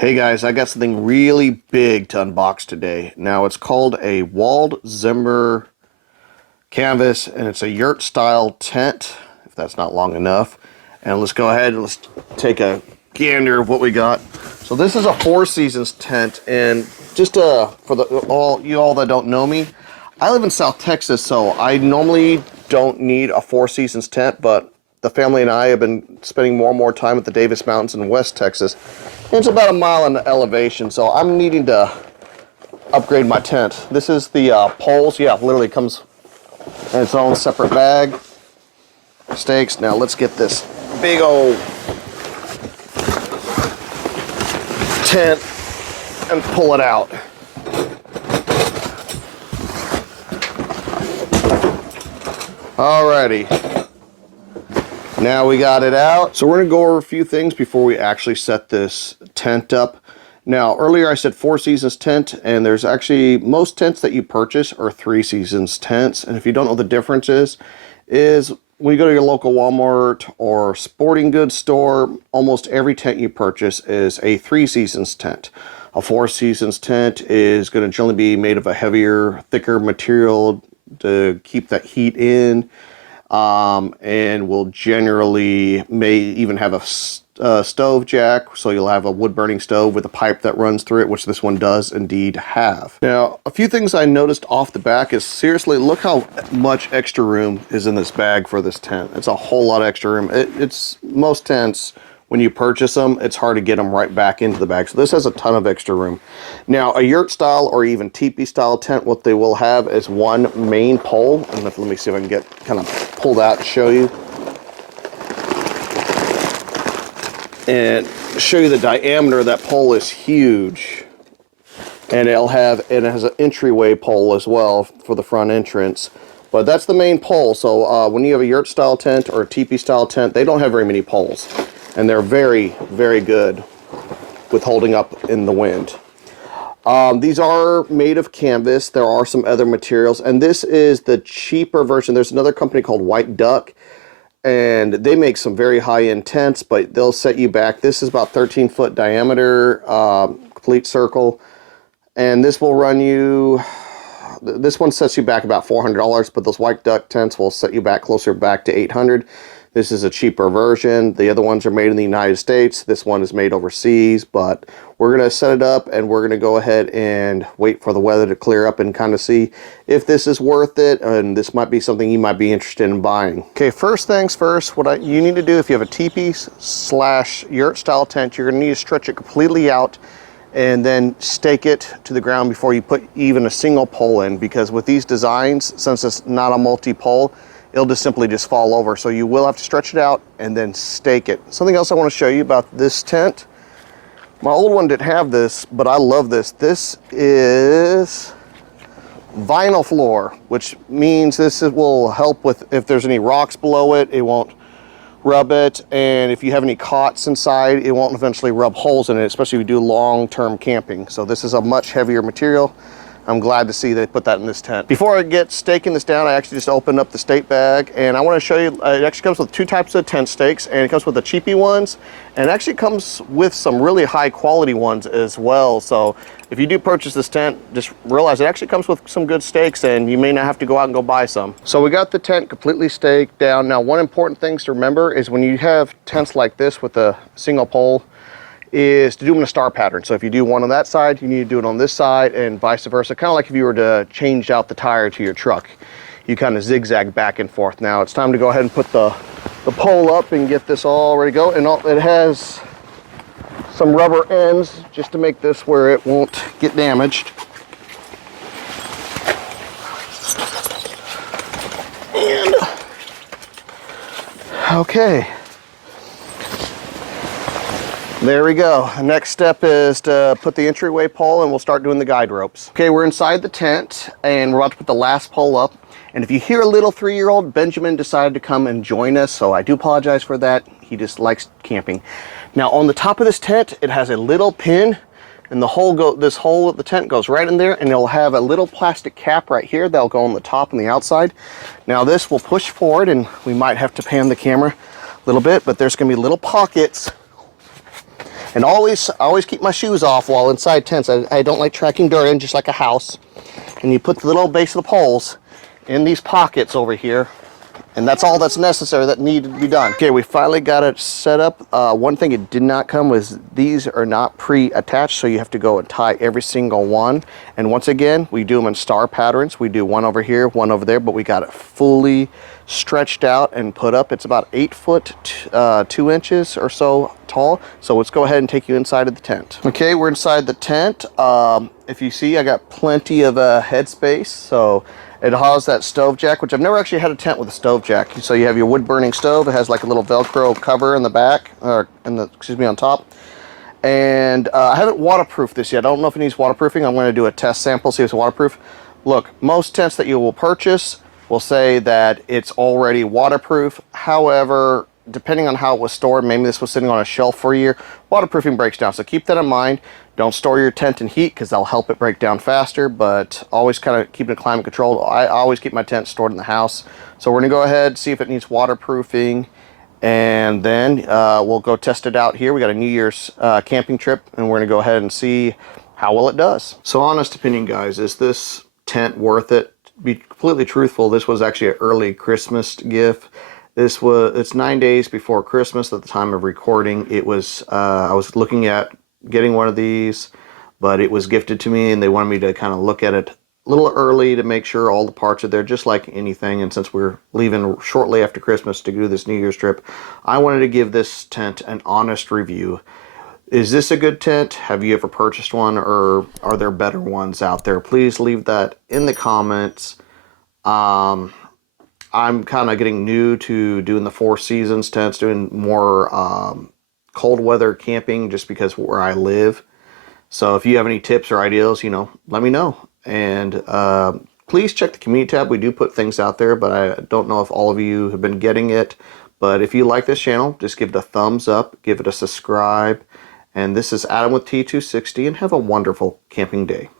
Hey guys, I got something really big to unbox today. Now it's called a Waldzimmer canvas and it's a yurt style tent, if that's not long enough. And let's go ahead and let's take a gander of what we got. So this is a Four Seasons tent, and just for all that don't know me, I live in South Texas, so I normally don't need a Four Seasons tent, but the family and I have been spending more and more time at the Davis Mountains in West Texas. It's about a mile in elevation, so I'm needing to upgrade my tent. This is the poles. Yeah, literally comes in its own separate bag. Stakes. Now let's get this big old tent and pull it out. Alrighty. Now we got it out. So we're gonna go over a few things before we actually set this tent up. Now, earlier I said Four Seasons tent, and there's actually, most tents that you purchase are Three Seasons tents. And if you don't know the difference is when you go to your local Walmart or sporting goods store, almost every tent you purchase is a Three Seasons tent. A Four Seasons tent is gonna generally be made of a heavier, thicker material to keep that heat in. And will generally may even have a stove jack, so you'll have a wood burning stove with a pipe that runs through it, which this one does indeed have. Now, a few things I noticed off the back is, seriously, look how much extra room is in this bag for this tent. It's a whole lot of extra room. It's most tents, when you purchase them, it's hard to get them right back into the bag. So this has a ton of extra room. Now, a yurt style or even teepee style tent, what they will have is one main pole. And let me see if I can kind of pull that and show you. And show you the diameter of that pole is huge. And it has an entryway pole as well for the front entrance. But that's the main pole. So when you have a yurt style tent or a teepee style tent, they don't have very many poles. And they're very, very good with holding up in the wind. These are made of canvas. There are some other materials, and this is the cheaper version. There's another company called White Duck, and they make some very high-end tents, but they'll set you back. This is about 13-foot diameter, complete circle, and this will run you, this one sets you back about $400, but those White Duck tents will set you back closer back to $800. This is a cheaper version. The other ones are made in the United States. This one is made overseas, but we're gonna set it up and we're gonna go ahead and wait for the weather to clear up and kind of see if this is worth it, and this might be something you might be interested in buying. Okay, first things first, you need to do, if you have a teepee / yurt style tent, you're gonna need to stretch it completely out and then stake it to the ground before you put even a single pole in, because with these designs, since it's not a multi-pole, it'll just simply fall over. So you will have to stretch it out and then stake it. Something else I want to show you about this tent. My old one didn't have this, but I love this. This is vinyl floor, which means this will help with if there's any rocks below it, it won't rub it. And if you have any cots inside, it won't eventually rub holes in it, especially if you do long-term camping. So this is a much heavier material. I'm glad to see they put that in this tent. Before I get staking this down, I actually just opened up the stake bag, and I want to show you, it actually comes with two types of tent stakes, and it comes with the cheapy ones, and it actually comes with some really high quality ones as well. So if you do purchase this tent, just realize it actually comes with some good stakes, and you may not have to go out and go buy some. So we got the tent completely staked down. Now, one important thing to remember is when you have tents like this with a single pole, is to do them in a star pattern. So if you do one on that side, you need to do it on this side, and vice versa. Kind of like if you were to change out the tire to your truck. You kind of zigzag back and forth. Now it's time to go ahead and put the pole up and get this all ready to go. And it has some rubber ends just to make this where it won't get damaged. And okay. There we go. The next step is to put the entryway pole, and we'll start doing the guide ropes. Okay, we're inside the tent and we're about to put the last pole up. And if you hear a little 3-year-old, Benjamin decided to come and join us, so I do apologize for that. He just likes camping. Now on the top of this tent, it has a little pin, and this hole of the tent goes right in there, and it'll have a little plastic cap right here that'll go on the top and the outside. Now this will push forward, and we might have to pan the camera a little bit, but there's gonna be little pockets And always keep my shoes off while inside tents. I don't like tracking dirt in, just like a house. And you put the little base of the poles in these pockets over here. And that's all that's necessary that needed to be done. Okay, we finally got it set up. One thing it did not come was these are not pre-attached, so you have to go and tie every single one. And once again, we do them in star patterns. We do one over here, one over there, but we got it fully stretched out and put up. It's about 8 foot 2 inches or so tall. So let's go ahead and take you inside of the tent. Okay, we're inside the tent. If you see, I got plenty of headspace. So it has that stove jack, which I've never actually had a tent with a stove jack. So you have your wood burning stove. It has like a little Velcro cover in the back, or on top. And I haven't waterproofed this yet. I don't know if it needs waterproofing. I'm going to do a test sample, see if it's waterproof. Look, most tents that you will purchase will say that it's already waterproof. However, depending on how it was stored, maybe this was sitting on a shelf for a year, waterproofing breaks down. So keep that in mind. Don't store your tent in heat because that'll help it break down faster, but always kind of keep it climate controlled. I always keep my tent stored in the house. So we're gonna go ahead, see if it needs waterproofing, and then we'll go test it out here. We got a New Year's camping trip, and we're gonna go ahead and see how well it does. So honest opinion, guys, is this tent worth it? To be completely truthful, this was actually an early Christmas gift. It's 9 days before Christmas at the time of recording. It was I was looking at getting one of these, but it was gifted to me and they wanted me to kind of look at it a little early to make sure all the parts are there, just like anything. And since we're leaving shortly after Christmas to do this New Year's trip, I wanted to give this tent an honest review. Is this a good tent? Have you ever purchased one, or are there better ones out there? Please leave that in the comments. I'm kind of getting new to doing the Four Seasons tents, doing more cold weather camping just because where I live. So if you have any tips or ideas, let me know. And please check the community tab. We do put things out there, but I don't know if all of you have been getting it. But if you like this channel, just give it a thumbs up, give it a subscribe. And this is Adam with T260, and have a wonderful camping day.